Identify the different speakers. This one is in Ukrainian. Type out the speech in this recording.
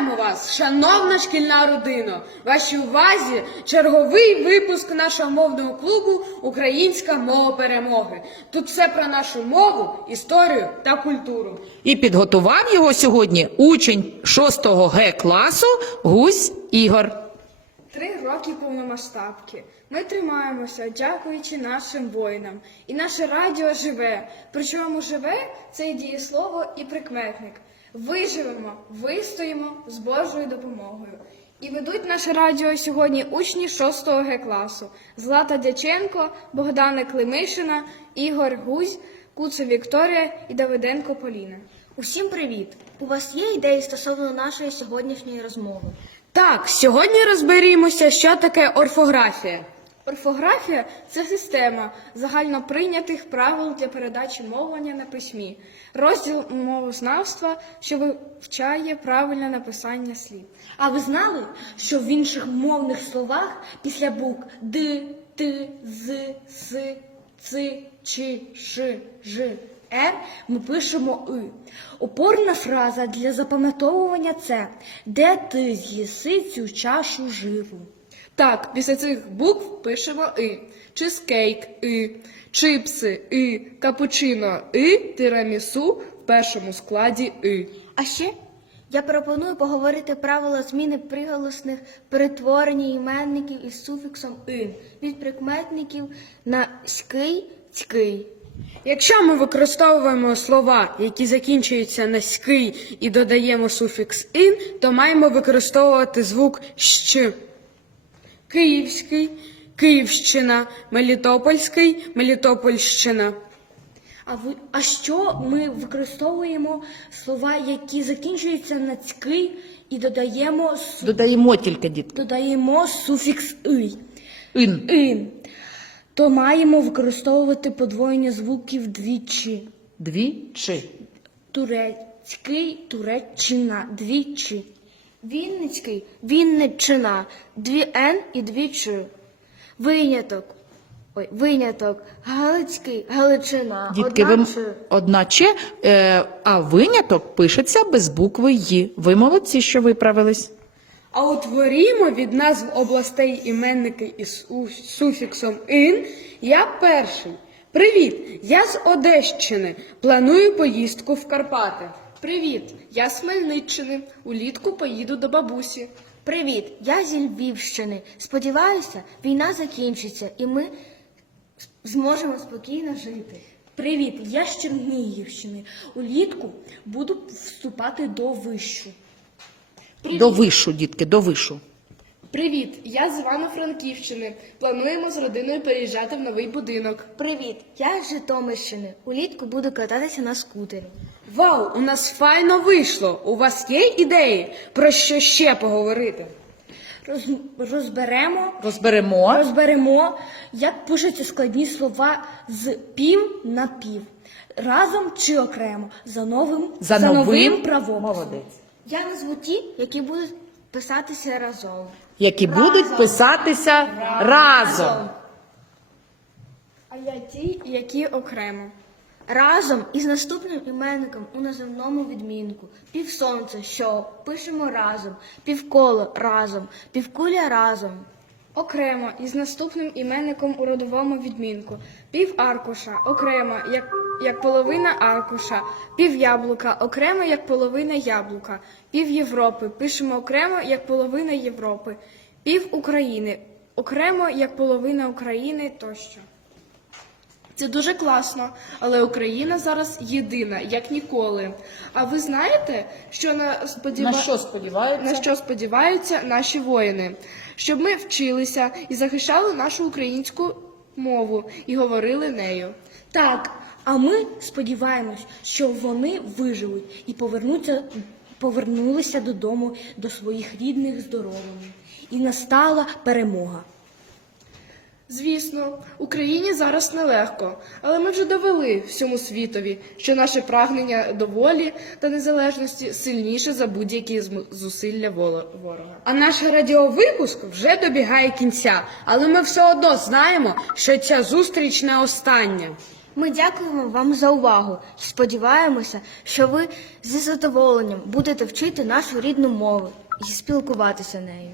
Speaker 1: Вітаємо вас, шановна шкільна родина! Вашій увазі черговий випуск нашого мовного клубу Українська мова перемоги. Тут все про нашу мову, історію та культуру.
Speaker 2: І підготував його сьогодні учень 6 Г класу Гусь Ігор.
Speaker 1: Три роки повномасштабки. Ми тримаємося, дякуючи нашим воїнам. І наше радіо живе. Причому живе це і дієслово, і прикметник. Виживемо, вистоїмо з Божою допомогою. І ведуть наше радіо сьогодні учні 6 Г класу Злата Дяченко, Богдана Климишина, Ігор Гузь, Куцу Вікторія і Давиденко Поліна.
Speaker 3: Усім привіт! У вас є ідеї стосовно нашої сьогоднішньої розмови?
Speaker 1: Так, сьогодні розберімося, що таке орфографія. Орфографія це система загальноприйнятих правил для передачі мовлення на письмі, розділ мовознавства, що вивчає правильне написання слів.
Speaker 3: А ви знали, що в інших мовних словах після букв Д, Т, З, С, Ц, Ч, Ш, Ж, Р ми пишемо И. Опорна фраза для запам'ятовування це Де ти з'їси цю чашу живу?
Speaker 1: Так, після цих букв пишемо и. Чизкейк и, чипси и, капучино и, тирамісу в першому складі и.
Speaker 3: А ще я пропоную поговорити правила зміни приголосних перетворення іменників із суфіксом ин від прикметників на ський, цький.
Speaker 1: Якщо ми використовуємо слова, які закінчуються на ський і додаємо суфікс ин, то маємо використовувати звук щ. Київський, Київщина, Мелітопольський, Мелітопольщина.
Speaker 3: А ви а що ми використовуємо слова, які закінчуються на цький і додаємо су-
Speaker 2: Додаємо тільки дітки.
Speaker 3: додаємо суфікс ий.
Speaker 2: Ін.
Speaker 3: ин, то маємо використовувати подвоєння звуків двічі.
Speaker 2: Двічі.
Speaker 3: Турецький, Туреччина, двічі. Вінницький, Вінниччина, дві Н і дві Ч. Виняток. Ой, виняток. Галицький, Галичина.
Speaker 2: Дітки,
Speaker 3: одна
Speaker 2: ви
Speaker 3: Ч.
Speaker 2: одна че, е, а виняток пишеться без букви Ї. Ви молодці, що виправились.
Speaker 1: А утворімо від назв областей іменники із у- суфіксом ин. Я перший. Привіт! Я з Одещини. Планую поїздку в Карпати. Привіт! Я з Хмельниччини. Улітку поїду до бабусі.
Speaker 3: Привіт, я зі Львівщини. Сподіваюся, війна закінчиться і ми зможемо спокійно жити. Привіт, я з Чернігівщини. Улітку буду вступати до вищу.
Speaker 2: До вишу, дітки, до вишу.
Speaker 1: Привіт! Я з Івано-Франківщини. Плануємо з родиною переїжджати в новий будинок.
Speaker 3: Привіт, я з Житомирщини. Улітку буду кататися на скутері.
Speaker 1: Вау, у нас файно вийшло. У вас є ідеї про що ще поговорити?
Speaker 3: Роз, розберемо,
Speaker 2: Розберемо.
Speaker 3: розберемо, як пишуться складні слова з пів на пів. Разом чи окремо, за новим,
Speaker 2: За новим
Speaker 3: правописом.
Speaker 2: Молодець.
Speaker 3: Я назву ті, які будуть писатися разом.
Speaker 2: Які будуть писатися разом.
Speaker 1: А я ті, які окремо.
Speaker 3: Разом із наступним іменником у називному відмінку. Півсонце, що пишемо разом, півколо разом, півкуля разом.
Speaker 1: Окремо із наступним іменником у родовому відмінку. Пів аркуша, окремо, як, як половина аркуша, пів яблука, окремо, як половина яблука, пів Європи, пишемо окремо, як половина Європи, пів України, окремо, як половина України тощо. Це дуже класно, але Україна зараз єдина, як ніколи. А ви знаєте, що на сподіва...
Speaker 2: На що сподіваються?
Speaker 1: на що сподіваються наші воїни, щоб ми вчилися і захищали нашу українську мову і говорили нею.
Speaker 3: Так, а ми сподіваємось, що вони виживуть і повернуться, повернулися додому до своїх рідних здоровими. І настала перемога.
Speaker 1: Звісно, Україні зараз нелегко, але ми вже довели всьому світові, що наше прагнення до волі та незалежності сильніше за будь-які зусилля ворога. А наш радіовипуск вже добігає кінця, але ми все одно знаємо, що ця зустріч не остання.
Speaker 4: Ми дякуємо вам за увагу і сподіваємося, що ви зі задоволенням будете вчити нашу рідну мову і спілкуватися нею.